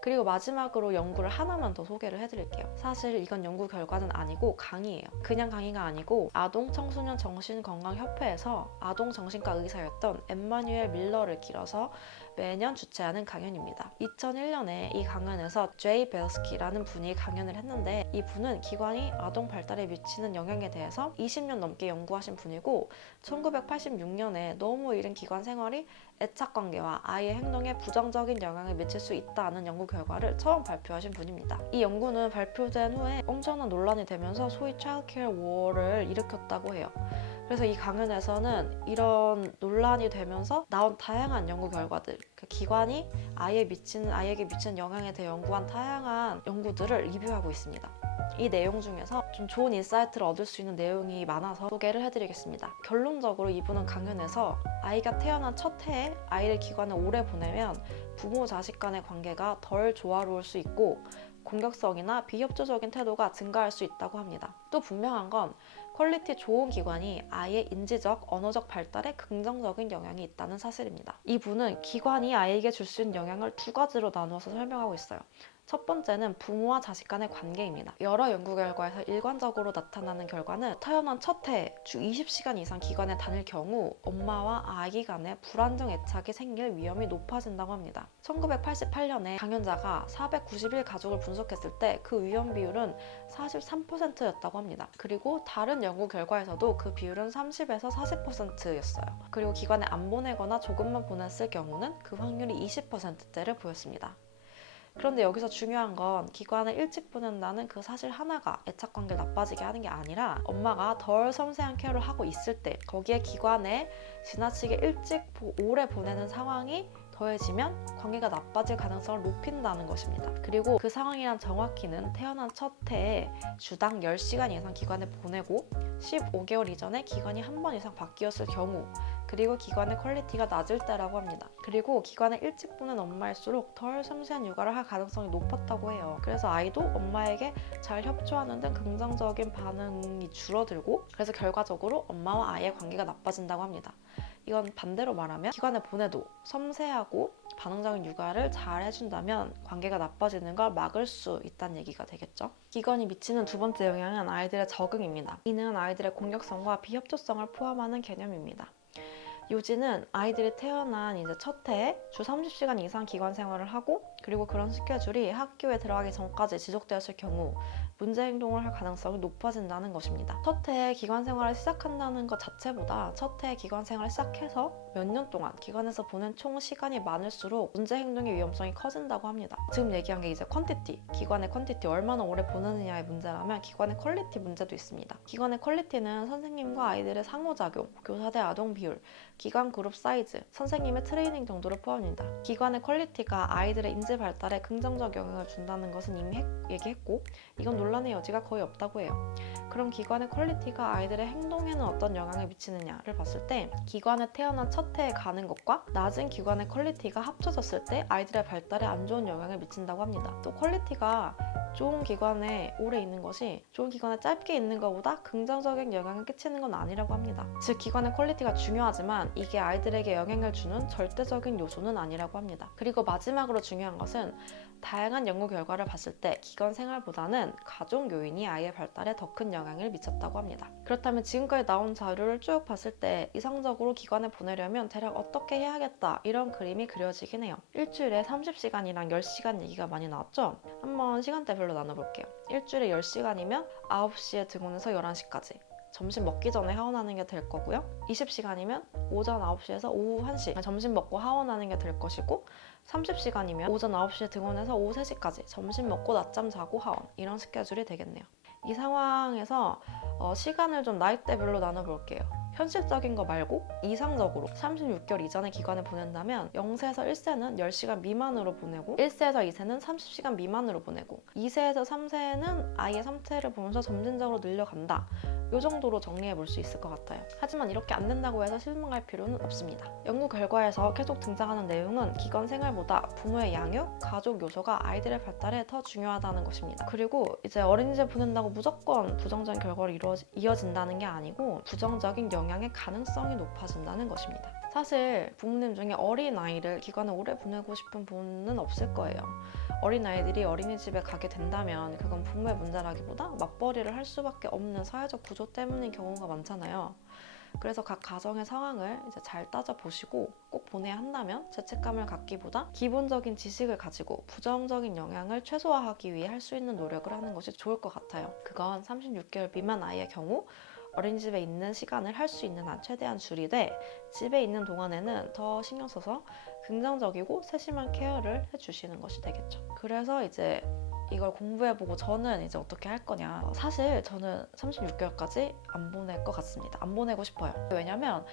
그리고 마지막으로 연구를 하나만 더 소개를 해드릴게요. 사실 이건 연구 결과는 아니고 강의예요. 그냥 강의가 아니고 아동 청소년 정신건강협회에서 아동 정신과 의사였던 엠마뉴엘 밀러를 길어서 매년 주최하는 강연입니다. 2001년에 이 강연에서 제이 베어스키라는 분이 강연을 했는데, 이 분은 기관이 아동 발달에 미치는 영향에 대해서 20년 넘게 연구하신 분이고, 1986년에 너무 이른 기관 생활이 애착관계와 아이의 행동에 부정적인 영향을 미칠 수 있다는 연구 결과를 처음 발표하신 분입니다. 이 연구는 발표된 후에 엄청난 논란이 되면서 소위 차일드케어 워를 일으켰다고 해요. 그래서 이 강연에서는 이런 논란이 되면서 나온 다양한 연구 결과들, 기관이 아이에게 미치는 영향에 대해 연구한 다양한 연구들을 리뷰하고 있습니다. 이 내용 중에서 좀 좋은 인사이트를 얻을 수 있는 내용이 많아서 소개를 해드리겠습니다. 결론적으로 이분은 강연에서 아이가 태어난 첫 해에 아이를 기관에 오래 보내면 부모 자식 간의 관계가 덜 조화로울 수 있고 공격성이나 비협조적인 태도가 증가할 수 있다고 합니다. 또 분명한 건 퀄리티 좋은 기관이 아이의 인지적, 언어적 발달에 긍정적인 영향이 있다는 사실입니다. 이분은 기관이 아이에게 줄 수 있는 영향을 두 가지로 나누어서 설명하고 있어요. 첫 번째는 부모와 자식 간의 관계입니다. 여러 연구 결과에서 일관적으로 나타나는 결과는 태어난 첫 해에 주 20시간 이상 기관에 다닐 경우 엄마와 아기 간의 불안정 애착이 생길 위험이 높아진다고 합니다. 1988년에 강연자가 491 가족을 분석했을 때 그 위험 비율은 43%였다고 합니다. 그리고 다른 연구 결과에서도 그 비율은 30에서 40%였어요. 그리고 기관에 안 보내거나 조금만 보냈을 경우는 그 확률이 20%대를 보였습니다. 그런데 여기서 중요한 건 기관을 일찍 보낸다는 그 사실 하나가 애착관계를 나빠지게 하는 게 아니라, 엄마가 덜 섬세한 케어를 하고 있을 때 거기에 기관에 지나치게 일찍 오래 보내는 상황이 더해지면 관계가 나빠질 가능성을 높인다는 것입니다. 그리고 그 상황이란 정확히는 태어난 첫 해에 주당 10시간 이상 기관에 보내고 15개월 이전에 기관이 한 번 이상 바뀌었을 경우, 그리고 기관의 퀄리티가 낮을 때라고 합니다. 그리고 기관에 일찍 보낸 엄마일수록 덜 섬세한 육아를 할 가능성이 높았다고 해요. 그래서 아이도 엄마에게 잘 협조하는 등 긍정적인 반응이 줄어들고, 그래서 결과적으로 엄마와 아이의 관계가 나빠진다고 합니다. 이건 반대로 말하면 기관에 보내도 섬세하고 반응적인 육아를 잘 해준다면 관계가 나빠지는 걸 막을 수 있다는 얘기가 되겠죠. 기관이 미치는 두 번째 영향은 아이들의 적응입니다. 이는 아이들의 공격성과 비협조성을 포함하는 개념입니다. 요지는 아이들이 태어난 이제 첫 해에 주 30시간 이상 기관 생활을 하고, 그리고 그런 스케줄이 학교에 들어가기 전까지 지속되었을 경우 문제 행동을 할 가능성이 높아진다는 것입니다. 첫 해에 기관 생활을 시작한다는 것 자체보다 첫 해에 기관 생활을 시작해서 몇 년 동안 기관에서 보낸 총 시간이 많을수록 문제 행동의 위험성이 커진다고 합니다. 지금 얘기한 게 이제 퀀티티, 기관의 퀀티티, 얼마나 오래 보내느냐의 문제라면 기관의 퀄리티 문제도 있습니다. 기관의 퀄리티는 선생님과 아이들의 상호작용, 교사 대 아동 비율, 기관 그룹 사이즈, 선생님의 트레이닝 정도를 포함합니다. 기관의 퀄리티가 아이들의 인지 발달에 긍정적 영향을 준다는 것은 이미 얘기했고, 이건 논란의 여지가 거의 없다고 해요. 그럼 기관의 퀄리티가 아이들의 행동에는 어떤 영향을 미치느냐를 봤을 때, 기관에 태어난 첫 해에 가는 것과 낮은 기관의 퀄리티가 합쳐졌을 때 아이들의 발달에 안 좋은 영향을 미친다고 합니다. 또 퀄리티가 좋은 기관에 오래 있는 것이 좋은 기관에 짧게 있는 것보다 긍정적인 영향을 끼치는 건 아니라고 합니다. 즉, 기관의 퀄리티가 중요하지만 이게 아이들에게 영향을 주는 절대적인 요소는 아니라고 합니다. 그리고 마지막으로 중요한 것은 다양한 연구 결과를 봤을 때 기관 생활보다는 가족 요인이 아이의 발달에 더 큰 영향을 미쳤다고 합니다. 그렇다면 지금까지 나온 자료를 쭉 봤을 때 이상적으로 기관에 보내려면 대략 어떻게 해야겠다, 이런 그림이 그려지긴 해요. 일주일에 30시간이랑 10시간 얘기가 많이 나왔죠? 한번 시간대별로 나눠볼게요. 일주일에 10시간이면 9시에 등원해서 11시까지, 점심 먹기 전에 하원하는 게 될 거고요. 20시간이면 오전 9시에서 오후 1시, 점심 먹고 하원하는 게 될 것이고, 30시간이면 오전 9시에 등원해서 오후 3시까지, 점심 먹고 낮잠 자고 하원, 이런 스케줄이 되겠네요. 이 상황에서 시간을 좀 나이대별로 나눠볼게요. 현실적인 거 말고 이상적으로 36개월 이전에 기관에 보낸다면 0세에서 1세는 10시간 미만으로 보내고, 1세에서 2세는 30시간 미만으로 보내고, 2세에서 3세는 아이의 상태를 보면서 점진적으로 늘려간다, 이 정도로 정리해 볼 수 있을 것 같아요. 하지만 이렇게 안 된다고 해서 실망할 필요는 없습니다. 연구 결과에서 계속 등장하는 내용은 기관 생활보다 부모의 양육, 가족 요소가 아이들의 발달에 더 중요하다는 것입니다. 그리고 이제 어린이집 보낸다고 무조건 부정적인 결과로 이어진다는 게 아니고 부정적인 영향의 가능성이 높아진다는 것입니다. 사실 부모님 중에 어린 아이를 기관에 오래 보내고 싶은 분은 없을 거예요. 어린아이들이 어린이집에 가게 된다면 그건 부모의 문제라기보다 맞벌이를 할 수밖에 없는 사회적 구조 때문인 경우가 많잖아요. 그래서 각 가정의 상황을 이제 잘 따져보시고 꼭 보내야 한다면 죄책감을 갖기보다 기본적인 지식을 가지고 부정적인 영향을 최소화하기 위해 할 수 있는 노력을 하는 것이 좋을 것 같아요. 그건 36개월 미만 아이의 경우 어린이집에 있는 시간을 할 수 있는 한 최대한 줄이되 집에 있는 동안에는 더 신경 써서 긍정적이고 세심한 케어를 해주시는 것이 되겠죠. 그래서 이제 이걸 공부해보고 저는 이제 어떻게 할 거냐. 사실 저는 36개월까지 안 보낼 것 같습니다. 안 보내고 싶어요. 왜냐면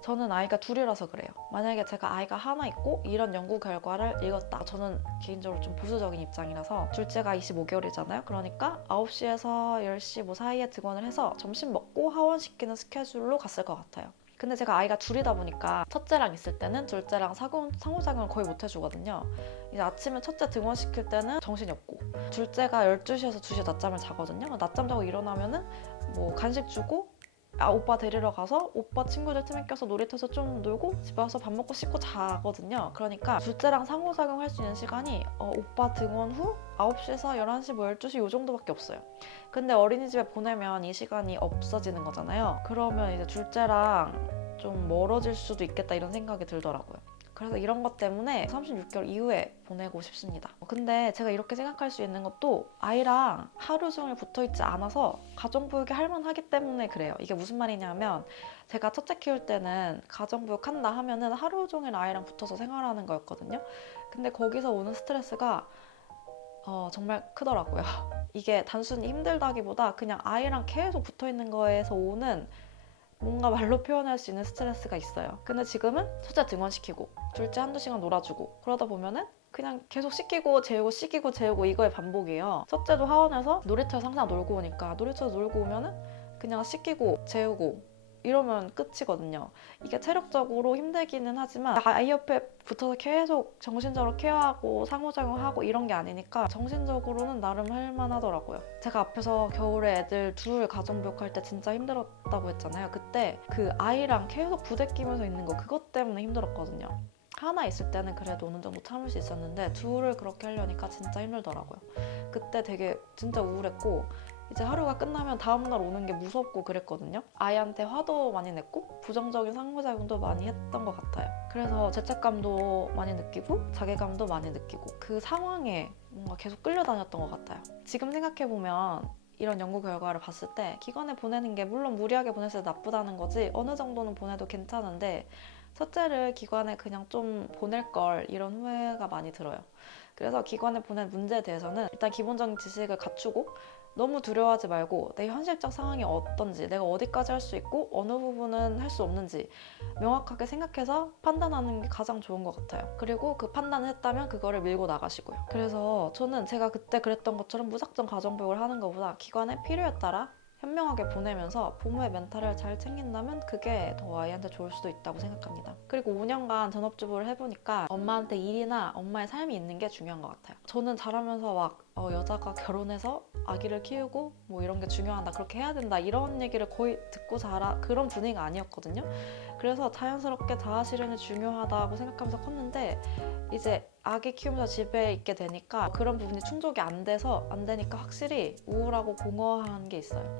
저는 아이가 둘이라서 그래요. 만약에 제가 아이가 하나 있고 이런 연구 결과를 읽었다. 저는 개인적으로 좀 보수적인 입장이라서 둘째가 25개월이잖아요. 그러니까 9시에서 10시 뭐 사이에 등원을 해서 점심 먹고 하원시키는 스케줄로 갔을 것 같아요. 근데 제가 아이가 둘이다 보니까 첫째랑 있을 때는 둘째랑 상호작용을 거의 못 해주거든요. 이제 아침에 첫째 등원시킬 때는 정신이 없고 둘째가 12시에서 2시에 낮잠을 자거든요. 낮잠 자고 일어나면은 뭐 간식 주고 오빠 데리러 가서 오빠 친구들 틈에 껴서 놀이터에서 좀 놀고 집에 와서 밥 먹고 씻고 자거든요. 그러니까 둘째랑 상호작용할 수 있는 시간이 오빠 등원 후 9시에서 11시 뭐 12시 요 정도밖에 없어요. 근데 어린이집에 보내면 이 시간이 없어지는 거잖아요. 그러면 이제 둘째랑 좀 멀어질 수도 있겠다 이런 생각이 들더라고요. 그래서 이런 것 때문에 36개월 이후에 보내고 싶습니다. 근데 제가 이렇게 생각할 수 있는 것도 아이랑 하루 종일 붙어있지 않아서 가정교육이 할만하기 때문에 그래요. 이게 무슨 말이냐면 제가 첫째 키울 때는 가정교육 한다 하면은 하루 종일 아이랑 붙어서 생활하는 거였거든요. 근데 거기서 오는 스트레스가 정말 크더라고요. 이게 단순히 힘들다기보다 그냥 아이랑 계속 붙어있는 거에서 오는 뭔가 말로 표현할 수 있는 스트레스가 있어요. 근데 지금은 첫째 등원시키고 둘째 한두 시간 놀아주고 그러다 보면은 그냥 계속 씻기고 재우고 씻기고 재우고 이거의 반복이에요. 첫째도 하원에서 놀이터에서 항상 놀고 오니까 놀이터에서 놀고 오면은 그냥 씻기고 재우고 이러면 끝이거든요. 이게 체력적으로 힘들기는 하지만 아이 옆에 붙어서 계속 정신적으로 케어하고 상호작용하고 이런 게 아니니까 정신적으로는 나름 할만하더라고요. 제가 앞에서 겨울에 애들 둘 가정교육할 때 진짜 힘들었다고 했잖아요. 그때 그 아이랑 계속 부대끼면서 있는 거 그것 때문에 힘들었거든요. 하나 있을 때는 그래도 어느 정도 참을 수 있었는데 둘을 그렇게 하려니까 진짜 힘들더라고요. 그때 되게 진짜 우울했고 이제 하루가 끝나면 다음날 오는 게 무섭고 그랬거든요. 아이한테 화도 많이 냈고 부정적인 상호작용도 많이 했던 것 같아요. 그래서 죄책감도 많이 느끼고 자괴감도 많이 느끼고 그 상황에 뭔가 계속 끌려다녔던 것 같아요. 지금 생각해보면 이런 연구 결과를 봤을 때 기관에 보내는 게 물론 무리하게 보냈을 때 나쁘다는 거지 어느 정도는 보내도 괜찮은데 첫째를 기관에 그냥 좀 보낼 걸 이런 후회가 많이 들어요. 그래서 기관에 보낸 문제에 대해서는 일단 기본적인 지식을 갖추고 너무 두려워하지 말고 내 현실적 상황이 어떤지 내가 어디까지 할 수 있고 어느 부분은 할 수 없는지 명확하게 생각해서 판단하는 게 가장 좋은 것 같아요. 그리고 그 판단을 했다면 그거를 밀고 나가시고요. 그래서 저는 제가 그때 그랬던 것처럼 무작정 가정교육을 하는 것보다 기관의 필요에 따라 현명하게 보내면서 부모의 멘탈을 잘 챙긴다면 그게 더 아이한테 좋을 수도 있다고 생각합니다. 그리고 5년간 전업주부를 해보니까 엄마한테 일이나 엄마의 삶이 있는 게 중요한 것 같아요. 저는 자라면서 막 여자가 결혼해서 아기를 키우고 뭐 이런 게 중요하다 그렇게 해야 된다 이런 얘기를 거의 듣고 자라 그런 분위기가 아니었거든요. 그래서 자연스럽게 자아실현이 중요하다고 생각하면서 컸는데 이제 아기 키우면서 집에 있게 되니까 그런 부분이 충족이 안 되니까 확실히 우울하고 공허한 게 있어요.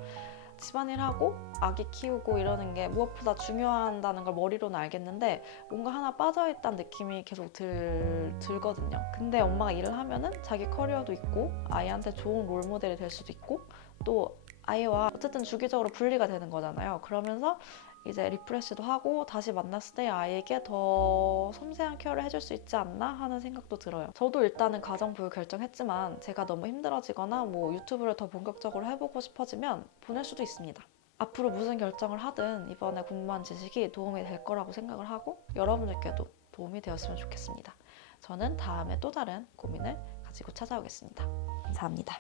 집안일하고 아기 키우고 이러는 게 무엇보다 중요하다는 걸 머리로는 알겠는데 뭔가 하나 빠져있다는 느낌이 계속 들거든요. 근데 엄마가 일을 하면은 자기 커리어도 있고 아이한테 좋은 롤모델이 될 수도 있고 또 아이와 어쨌든 주기적으로 분리가 되는 거잖아요. 그러면서 이제 리프레시도 하고 다시 만났을 때 아이에게 더 섬세한 케어를 해줄 수 있지 않나 하는 생각도 들어요. 저도 일단은 가정부유 결정했지만 제가 너무 힘들어지거나 뭐 유튜브를 더 본격적으로 해보고 싶어지면 보낼 수도 있습니다. 앞으로 무슨 결정을 하든 이번에 공부한 지식이 도움이 될 거라고 생각을 하고 여러분들께도 도움이 되었으면 좋겠습니다. 저는 다음에 또 다른 고민을 가지고 찾아오겠습니다. 감사합니다.